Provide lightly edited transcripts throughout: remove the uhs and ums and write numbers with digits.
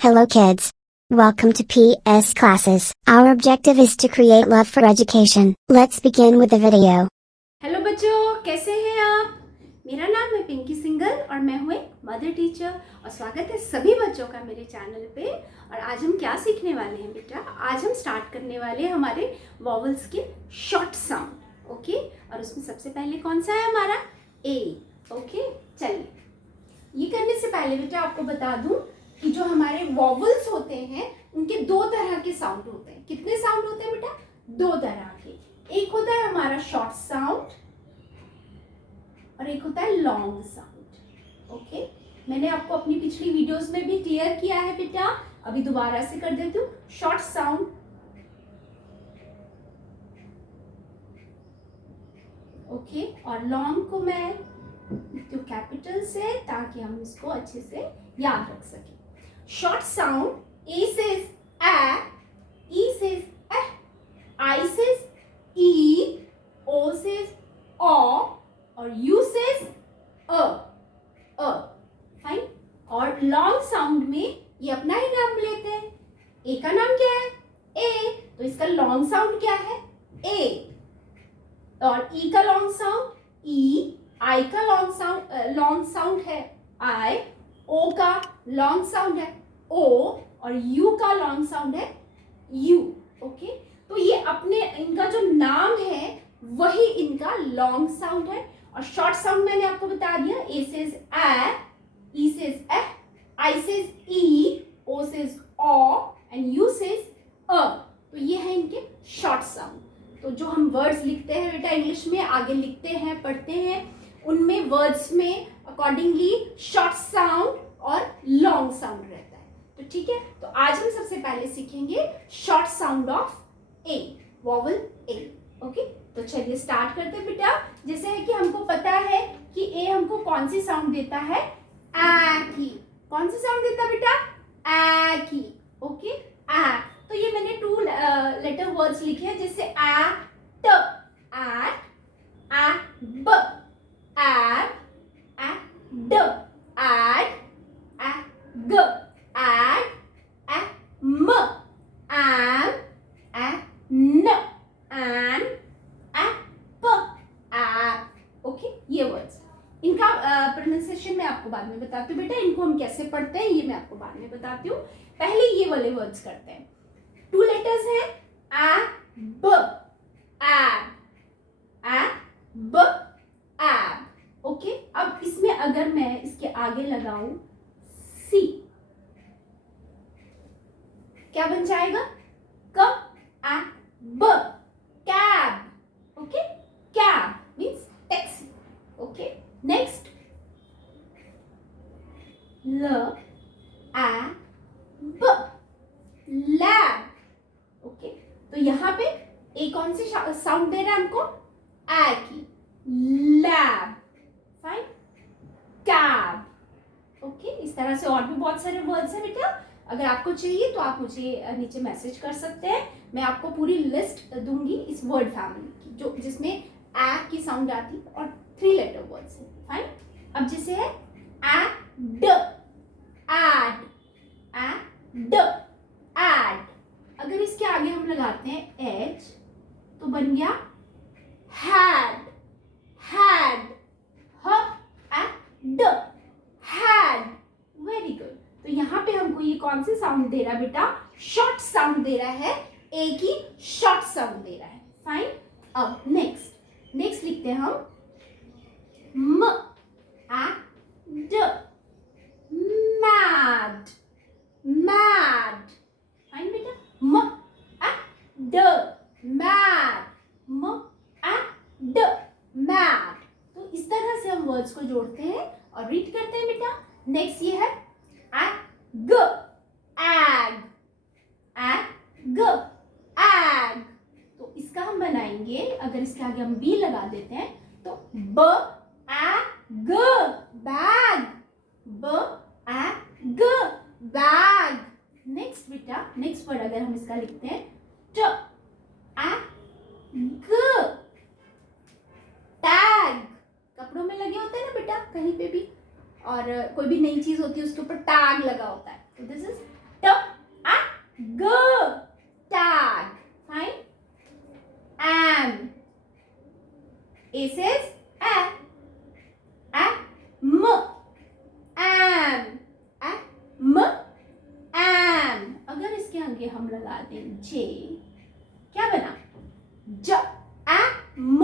Hello kids. Welcome to PS classes. Our objective is to create love for education. Let's begin with the video. Hello बच्चों, कैसे हैं आप? मेरा नाम है पिंकी सिंगल और मैं हूँ एक मदर टीचर और स्वागत है सभी बच्चों का मेरे चैनल पे। और आज हम क्या सीखने वाले हैं बेटा? आज हम स्टार्ट करने वाले हैं हमारे वॉवल्स के शॉर्ट साउंड। ओके, और उसमें सबसे पहले कौन सा है हमारा? ए। ओके, चलिए ये करने से पहले बेटा आपको बता दूं कि जो हमारे वॉवल्स होते हैं उनके दो तरह के साउंड होते हैं। कितने साउंड होते हैं बेटा? दो तरह के। एक होता है हमारा शॉर्ट साउंड और एक होता है लॉन्ग साउंड। ओके, मैंने आपको अपनी पिछली वीडियोस में भी क्लियर किया है बेटा, अभी दोबारा से कर देती हूँ। शॉर्ट साउंड ओके, और लॉन्ग को मैं लिखती हूँ कैपिटल से ताकि हम इसको अच्छे से याद रख सकें। Short sound, A says A, E says eh, I says E, O says O, और U says A. Fine? और long sound में ये अपना ही नाम लेते हैं। A का नाम क्या है? A, तो इसका long sound क्या है? A। और E का long sound E, I का long sound है I, O का लॉन्ग साउंड है O और U का लॉन्ग साउंड है U। ओके, तो ये अपने इनका जो नाम है वही इनका लॉन्ग साउंड है। और शॉर्ट साउंड मैंने आपको बता दिया, A says A, E says eh, I says E, O says O and U says A। तो ये है इनके शॉर्ट साउंड। तो जो हम वर्ड्स लिखते हैं बेटा इंग्लिश में, आगे लिखते हैं पढ़ते हैं, उनमें वर्ड्स में अकॉर्डिंगली शॉर्ट साउंड और लॉन्ग साउंड रहता है। तो ठीक है, तो आज हम सबसे पहले सीखेंगे short sound of A, vowel A. Okay, तो चलिए स्टार्ट करते हैं बेटा। जैसे है कि हमको पता है कि ए हमको कौन सी साउंड देता है? आ की। कौन सी साउंड देता है बेटा? आ की। ओके, आ। तो ये मैंने टू लेटर वर्ड्स लिखे हैं, जैसे आ ट, एट, आ ब, एट, आ ड, at, g, ag, m, am, n, an, p, ap। Okay, ये वर्ड्स इनका प्रोनाउंसिएशन मैं आपको बाद में बताती हूँ बेटा। इनको हम कैसे पढ़ते हैं ये मैं आपको बाद में बताती हूँ। पहले ये वाले वर्ड्स करते हैं। टू लेटर्स हैं आ ब, ab, आ ब, ab। ओके, अब इसमें अगर मैं इसके आगे लगाऊं सी, क्या बन जाएगा? क, आ ब, cab. Okay, cab means taxi. Okay, next ल, आ ब, लैब। ओके, तो यहां पे ए कौन सी साउंड दे रहा है हमको? आ की, लैब। Fine, cab. ओके, इस तरह से और भी बहुत सारे वर्ड्स हैं बेटा। अगर आपको चाहिए तो आप मुझे नीचे मैसेज कर सकते हैं, मैं आपको पूरी लिस्ट दूंगी इस वर्ड फैमिली की, जो जिसमें आ की साउंड आती है और 3 लेटर वर्ड्स हैं। फाइन, अब जैसे है आ ड, एड, आ ड, एड। अगर इसके आगे हम लगाते हैं एच तो बन गया हैड, हैड, ह, आ ड, हैड। Very good. तो यहाँ पे हमको ये कौन सी साउंड दे रहा है बेटा? शॉर्ट साउंड दे रहा है, ए की शॉर्ट साउंड दे रहा है। फाइन, अब नेक्स्ट लिखते हैं हम म, आ ड, मैड, मैड। फाइन बेटा, म, आ ड, मैड, म, आ ड, मैड। तो इस तरह से हम वर्ड्स को जोड़ते हैं और रीड करते हैं बेटा। नेक्स्ट ये है ag, ag, ag, ag। तो इसका हम बनाएंगे, अगर इसके आगे हम बी लगा देते हैं तो ब, आ ग, बैग, ब, आ ग, बैग। नेक्स्ट बेटा, नेक्स्ट वर्ड अगर हम इसका लिखते हैं ट, आ ग, टैग। कपड़ों में लगे होते हैं ना बेटा कहीं पे भी, और कोई भी नई चीज होती है उसके ऊपर टैग लगा होता है, तो this is G, tag. Fine. Am. A says a. M. Am. M. Am. अगर इसके आगे हम लगा दें J, क्या बना? J. M.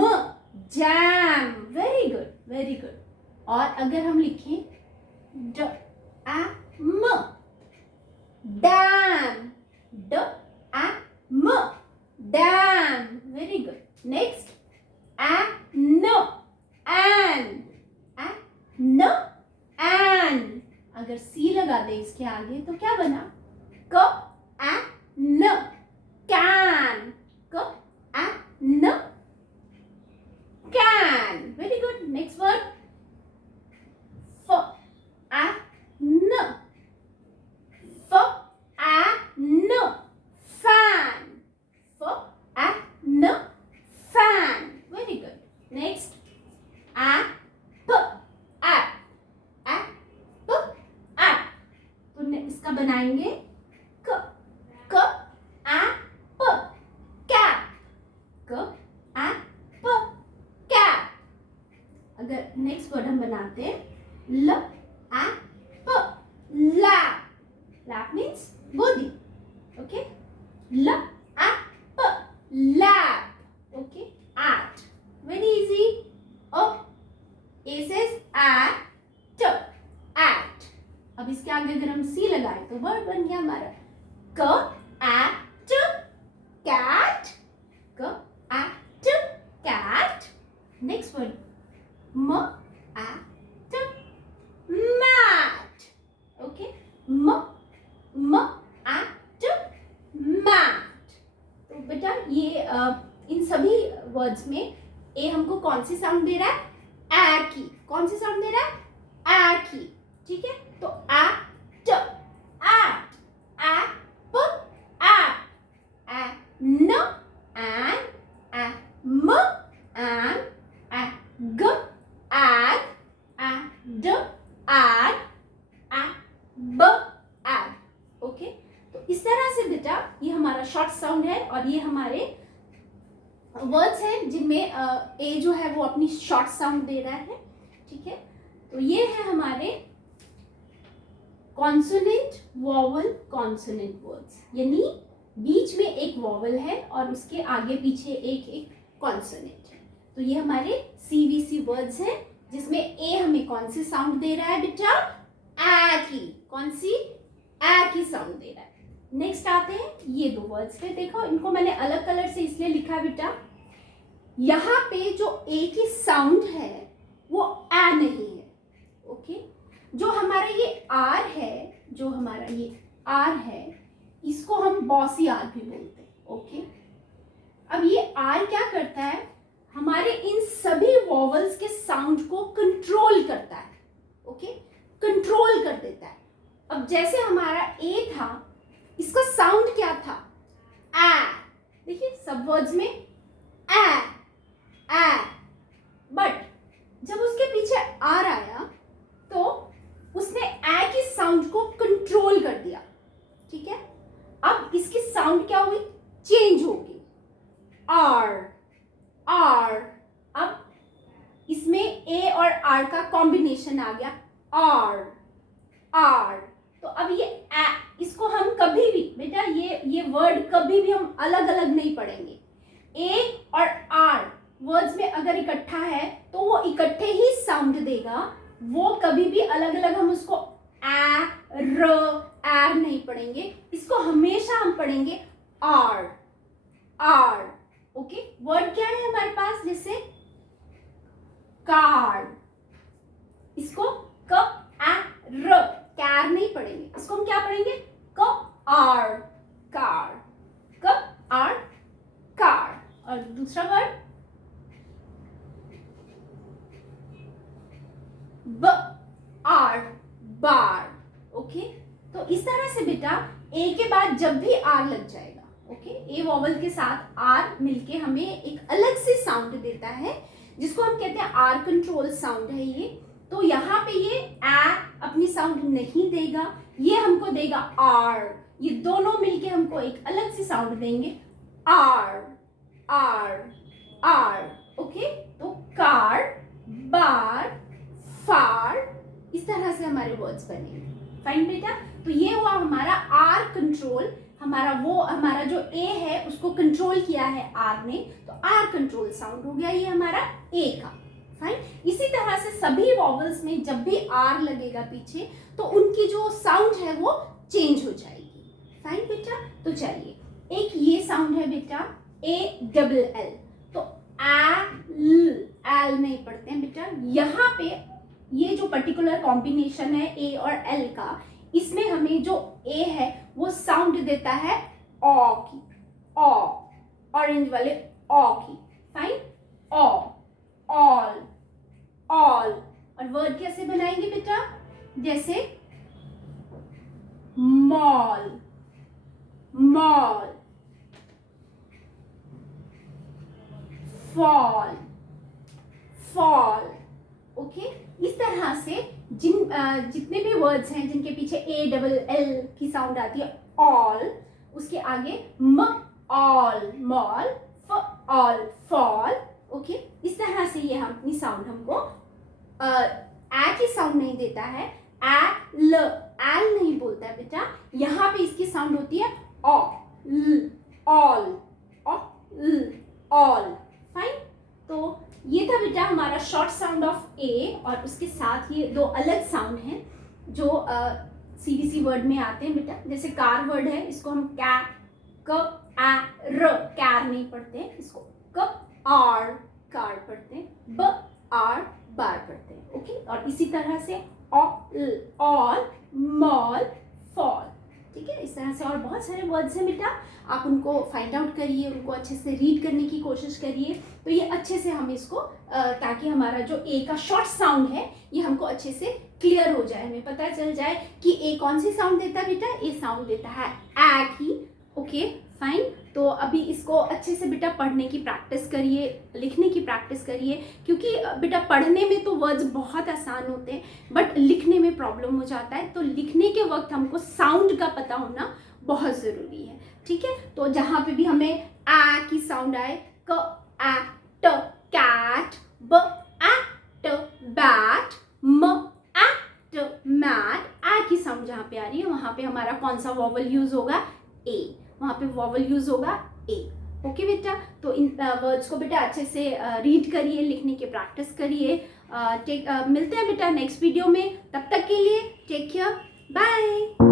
Jam. Very good. Very good. और अगर हम लिखें D. M. Dam. D. M. Dam. Very good. Next. N. An. N. An. अगर C लगा दे इसके आगे तो क्या बना? K. N. Can. K. N. Can. Very good. Next word. F. N. F. N. Fan. F. N. Fan. Very good. Next. App. App. App. App. तो इसका बनाएंगे क. क. App. Cap. क. App. Cap. अगर नेक्स्ट वर्ड हम बनाते हैं ल. App. Lap. Lap means गोदी. Okay. L. App. Lap. Okay. At. Very easy. Up. A says at. At. अब इसके आगे अगर हम C लगाए तो वर्ड बन गया हमारा क. At. Cat. क. At. Cat. Next word. M. At. Mat. Okay. M. At. Mat. तो बेटा ये इन सभी वर्ड्स में ए हमको कौन सी साउंड दे रहा है? आ की. कौन सी साउंड दे रहा है? आ की. ठीक है. तो आ ट. एट. आ प. एट. आ न. एन. आ म. एन. आ ग. एग. आ ड. एड. आ ब. एड. ओके. तो इस तरह से बेटा ये हमारा शॉर्ट साउंड है और ये हमारे वर्ड्स हैं जिनमें ए जो है वो अपनी शॉर्ट साउंड दे रहा है. ठीक है. तो ये है हमारे कॉन्सोनेंट वॉवल कॉन्सोनेंट वर्ड्स, यानी बीच में एक वॉवल है और उसके आगे पीछे एक एक कॉन्सोनेंट है. तो ये हमारे सीवीसी वर्ड्स हैं जिसमें ए हमें कौन सी साउंड दे रहा है बेटा? आ की. कौन सी? आ की साउंड दे रहा है. नेक्स्ट आते हैं ये दो वर्ड्स पे. देखो इनको मैंने अलग कलर से इसलिए लिखा बेटा, यहाँ पे जो ए की साउंड है वो आ नहीं है. ओके. जो हमारा ये आर है, जो हमारा ये आर है, इसको हम बॉसी आर भी बोलते हैं. ओके. अब ये आर क्या करता है? हमारे इन सभी वॉवल्स के साउंड को कंट्रोल करता है. ओके. कंट्रोल कर देता है. अब जैसे हमारा ए था, इसका साउंड क्या था? आ. देखिए सब वर्ड्स में आ. बट जब उसके पीछे आर आया तो उसने आ की साउंड को कंट्रोल कर दिया. ठीक है. अब इसकी साउंड क्या हुई? चेंज होगी. आर. अब इसमें ए और आर का कॉम्बिनेशन आ गया. आर. तो अब ये इसको हम कभी भी बेटा ये वर्ड कभी भी हम अलग अलग नहीं पढ़ेंगे. ए और आर वर्ड्स में अगर इकट्ठा है तो वो इकट्ठे ही साउंड देगा. वो कभी भी अलग अलग हम उसको आर नहीं पढ़ेंगे. इसको हमेशा हम पढ़ेंगे आर. ओके. वर्ड क्या है हमारे पास? जैसे कार्ड. इसको कैर नहीं पढ़ेंगे. इसको हम क्या पढ़ेंगे? कार. और दूसरा वर्ड बार. ओके. तो इस तरह से बेटा ए के बाद जब भी आर लग जाएगा, ओके, ए वॉवल के साथ आर मिलके हमें एक अलग से साउंड देता है जिसको हम कहते हैं आर कंट्रोल साउंड है ये. तो यहाँ पे ये आ अपनी साउंड नहीं देगा, ये हमको देगा आर. ये दोनों मिलके हमको एक अलग सी साउंड देंगे, आर आर आर। ओके, तो कार, बार, फार, इस तरह से हमारे वर्ड्स बनेंगे। फाइन बेटा, तो ये हुआ हमारा आर कंट्रोल। हमारा जो ए है उसको कंट्रोल किया है आर ने, तो आर कंट्रोल साउंड हो गया ये हमारा ए का। फाइन, इसी तरह से सभी वॉवल्स में जब भी आर लगेगा पीछे तो उनकी जो साउंड है वो चेंज हो जाएगी। फाइन बेटा, तो चलिए एक ये साउंड है बेटा ए डबल एल, तो एल नहीं पढ़ते हैं बेटा। यहाँ पे ये जो पर्टिकुलर कॉम्बिनेशन है ए और एल का, इसमें हमें जो ए है वो साउंड देता है ऑ की, ऑ, ऑरेंज वाले ऑ की। फाइन, ऑ, ऑल, ऑल। और वर्ड कैसे बनाएंगे बेटा, जैसे mall, mall, fall, fall. Okay, इस तरह से जितने भी वर्ड्स हैं जिनके पीछे ए डबल एल की साउंड आती है, ऑल, उसके आगे म, ऑल, मॉल, फ, ऑल, फॉल। ओके, इस तरह से ये हम अपनी साउंड हमको ए की साउंड नहीं देता है, ए ल, एल नहीं बोलता है बेटा। यहाँ पे इसकी साउंड होती है ऑ, ल, ऑल, ऑ, ल, ऑल। फाइन, तो ये था बेटा हमारा शॉर्ट साउंड ऑफ ए, और उसके साथ ये दो अलग साउंड हैं जो सीबीसी वर्ड में आते हैं बेटा। जैसे कार वर्ड है, इसको हम कै, क, आ, र, कैर नहीं पढ़ते हैं, इसको क, आर, कार पढ़ते हैं, ब, आर, बार पढ़ते हैं। ओके, और इसी तरह से ऑल, मॉल, फॉल। ठीक है, इस तरह से और बहुत सारे वर्ड्स हैं बेटा, आप उनको फाइंड आउट करिए, उनको अच्छे से रीड करने की कोशिश करिए, तो ये अच्छे से हम इसको ताकि हमारा जो ए का शॉर्ट साउंड है ये हमको अच्छे से क्लियर हो जाए, हमें पता चल जाए कि ए कौन सी साउंड देता है बेटा, ए साउंड देता है ए की। ओके फाइन, तो अभी इसको अच्छे से बेटा पढ़ने की प्रैक्टिस करिए, लिखने की प्रैक्टिस करिए, क्योंकि बेटा पढ़ने में तो वर्ड्स बहुत आसान होते हैं बट लिखने में प्रॉब्लम हो जाता है, तो लिखने के वक्त हमको साउंड का पता होना बहुत ज़रूरी है। ठीक है, तो जहाँ पे भी हमें आ की साउंड आए, क, आ, ट, कैट, ब, आ, ट, बैट, म, आ, ट, मैट, आ की साउंड जहाँ पे आ रही है वहाँ पे हमारा कौन सा वॉवल यूज होगा, ए, वहाँ पे वॉवल यूज होगा ए। ओके बेटा, तो इन वर्ड्स को बेटा अच्छे से रीड करिए, लिखने की प्रैक्टिस करिए। मिलते हैं बेटा नेक्स्ट वीडियो में, तब तक के लिए टेक केयर, बाय।